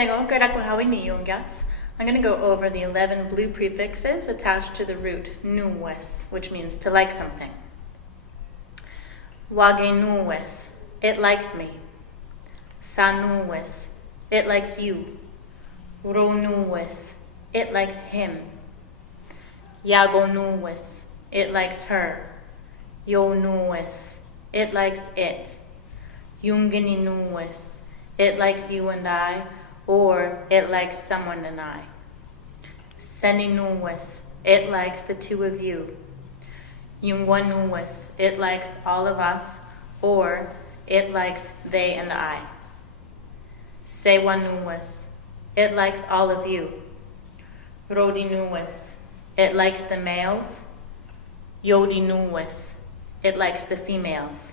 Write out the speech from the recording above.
I'm going to go over the 11 blue prefixes attached to the root nuwes, which means to like something. Wage nuwes, it likes me. Sa nuwes, it likes you. Ro nuwes, it likes him. Yago nuwes, it likes her. Yo nuwes, it likes it. Yungini nuwes, it likes you and I, or it likes someone and I. Seni nuwes, it likes the two of you. Yungwa nuwes, it likes all of us, or it likes they and I. Sewa nuwes, it likes all of you. Rodi nuwes, it likes the males. Yodi nuwes, it likes the females.